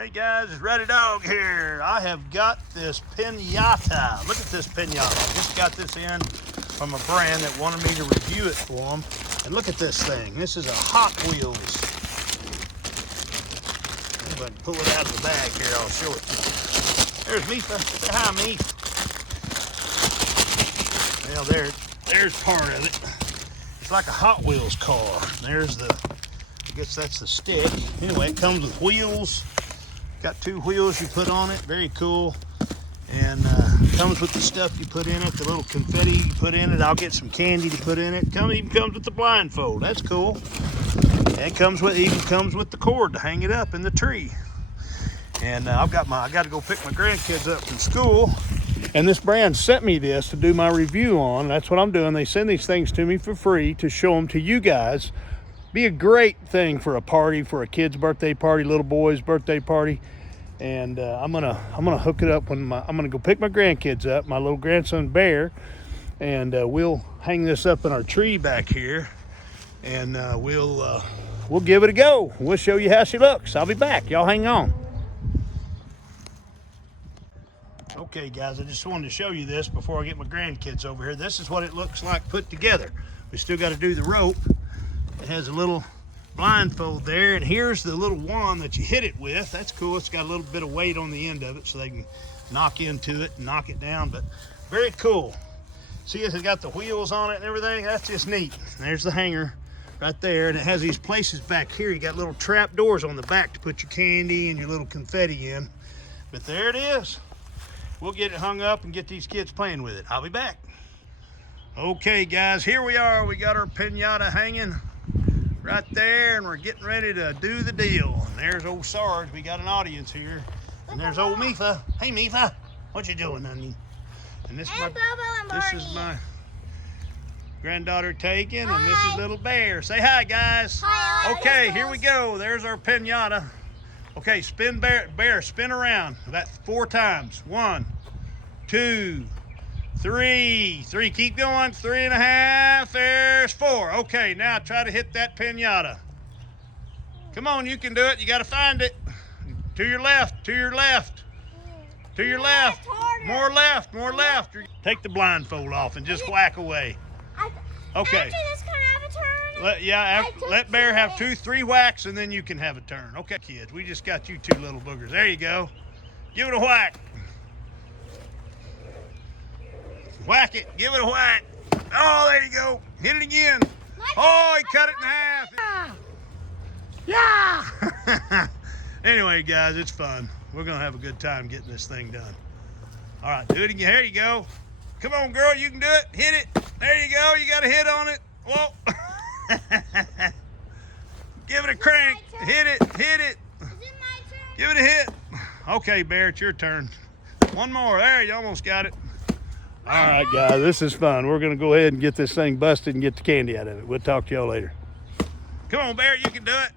Hey guys, it's RowdyDawg here. I have got this Pinata. Look at this Pinata. I just got this in from a brand that wanted me to review it for them. And look at this thing. This is a Hot Wheels. If I can pull it out of the bag here, I'll show it to you. There's Mifa. Say hi, Mifa. Well, there's part of it. It's like a Hot Wheels car. There's the, I guess that's the stick. Anyway, it comes with wheels. Got two wheels you put on it, very cool. And comes with the stuff you put in it, the little confetti you put in it. I'll get some candy to put in it. Even comes with the blindfold, that's cool. And it even comes with the cord to hang it up in the tree. And I got to go pick my grandkids up from school. And this brand sent me this to do my review on. That's what I'm doing. They send these things to me for free to show them to you guys. Be a great thing for a party, for a kid's birthday party, little boy's birthday party. And I'm gonna hook it up when I'm gonna go pick my grandkids up, my little grandson Bear, and we'll hang this up in our tree back here, and we'll give it a go. We'll show you how she looks. I'll be back. Y'all hang on. Okay, guys, I just wanted to show you this before I get my grandkids over here. This is what it looks like put together. We still got to do the rope. It has a little blindfold there, and here's the little wand that you hit it with. That's cool. It's got a little bit of weight on the end of it so they can knock into it and knock it down, but very cool. See, it's got the wheels on it and everything. That's just neat. There's the hanger right there, and it has these places back here. You got little trap doors on the back to put your candy and your little confetti in. But there it is. We'll get it hung up and get these kids playing with it. I'll be back. Okay, guys, here we are. We got our Pinata hanging right there, and we're getting ready to do the deal. And there's old Sarge. We got an audience here. And there's old Mifa. Hey, Mifa. What you doing, honey? And this is my granddaughter Taken, and this is little Bear. Say hi, guys. Hi. Okay, here we go. There's our Pinata. Okay, spin Bear, spin around about 4 times. 1, 2, 3. Keep going. 3.5. There's 4. Okay, now try to hit that Pinata. Come on, you can do it. You got to find it. To your left. To your left. To your left. More left. More left. Take the blindfold off and just whack away. Okay. Let Bear have 2, 3 whacks, and then you can have a turn. Okay, kids, we just got you 2 little boogers. There you go. Give it a whack. Whack it. Give it a whack. Oh, there you go. Hit it again. Oh, he cut it in half. Yeah. Anyway, guys, it's fun. We're going to have a good time getting this thing done. All right, do it again. There you go. Come on, girl. You can do it. Hit it. There you go. You got a hit on it. Whoa. Give it a crank. Hit it. Hit it. Is it my turn? Give it a hit. Okay, Bear, it's your turn. One more. There, you almost got it. All right, guys, this is fun. We're going to go ahead and get this thing busted and get the candy out of it. We'll talk to y'all later. Come on, Bear, you can do it.